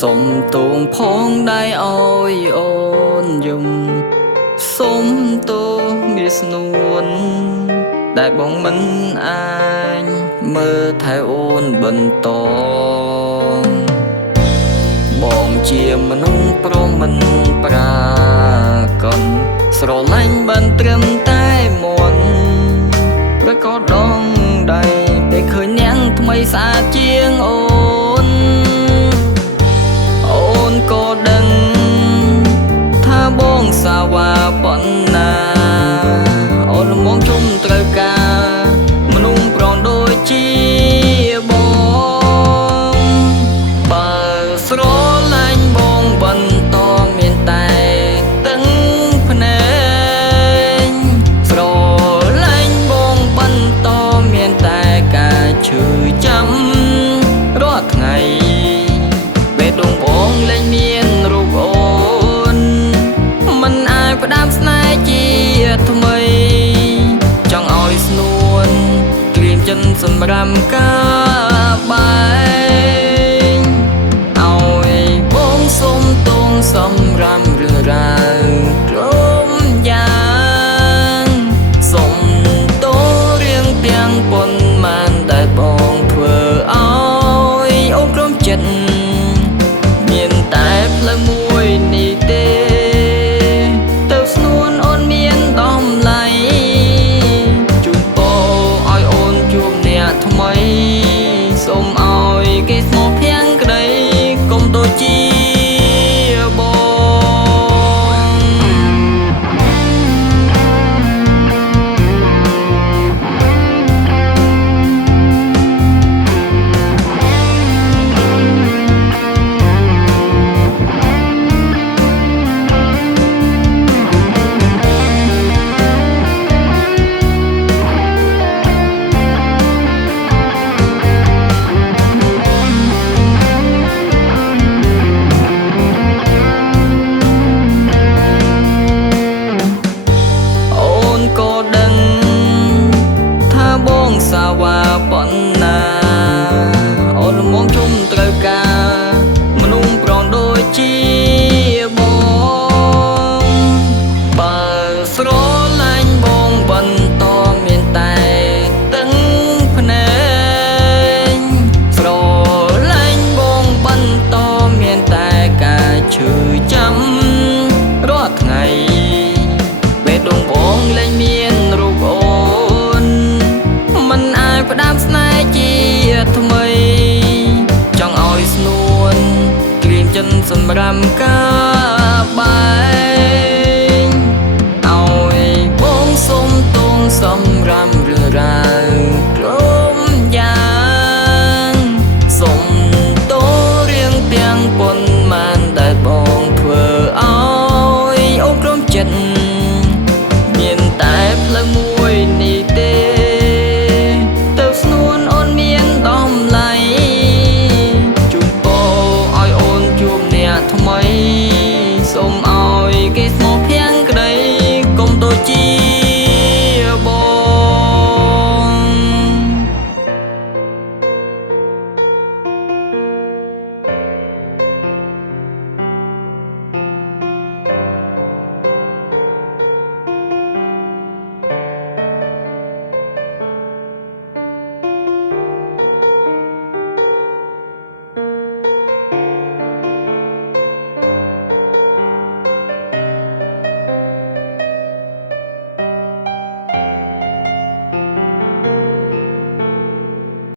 សុំទងផងដែរអើយអូនយំសុំទោមានស្នួនដែលបងមិនអាចមើលថែអូនបន្តបងជាមនុស្សប្រមិនប្រាកដស្រឡាញ់បានត្រឹមតែមន់ប្រកបដងដៃពេលឃើញនាងថ្មីស្អាតជាងអូនក៏ដឹងថាបងសាវ៉ាប៉ុណ្ណាអូនមកជុំត្រូវការមនុស្សប្រងដូចជាបងបើស្រឡាញ់បងបន្តមានតែទឹកភ្នែកស្រឡាញ់បងបន្តមានតែការឈឺចាំរាល់ថ្ងៃពេលដងបងលែងមានរូបអូនមិនអាចផ្ដាំស្នេហ៍ជាថ្មីចង់ឲ្យស្នួនត្រៀមចិនសម្រាប់ការបែងឲ្យបងសុំទងសម្រាប់រឿងរ៉ាវក្រុមយ៉ាងសុំទោរៀងទាំងប៉ុន្មានដែលបងធ្វើឲ្យអូនក្រុមចិត្តតែផ្លូវមួយនេះទេទៅស្នួនអូនមានតម្លៃជូនពរឲ្យអូនជួបអ្នកថ្មីសូមឲ្យគេស្មោះភាំងក្តីកុំដូចជាបងសាវ៉ាប៉ុណ្ណាអូនមកជុំត្រូវការមនុស្សប្រងដូចជាបងបើស្រឡាញ់បងបន្តមានតែទឹកភ្នែកស្រឡាញ់បងបន្តមានតែការឈឺចាំរាល់ថ្ងៃពេលដងបងលែងមានរូបអូនផ្ដាំស្នេហ៍ជាថ្មីចង់ឲ្យស្នួនត្រៀមចិនសម្រាប់ការ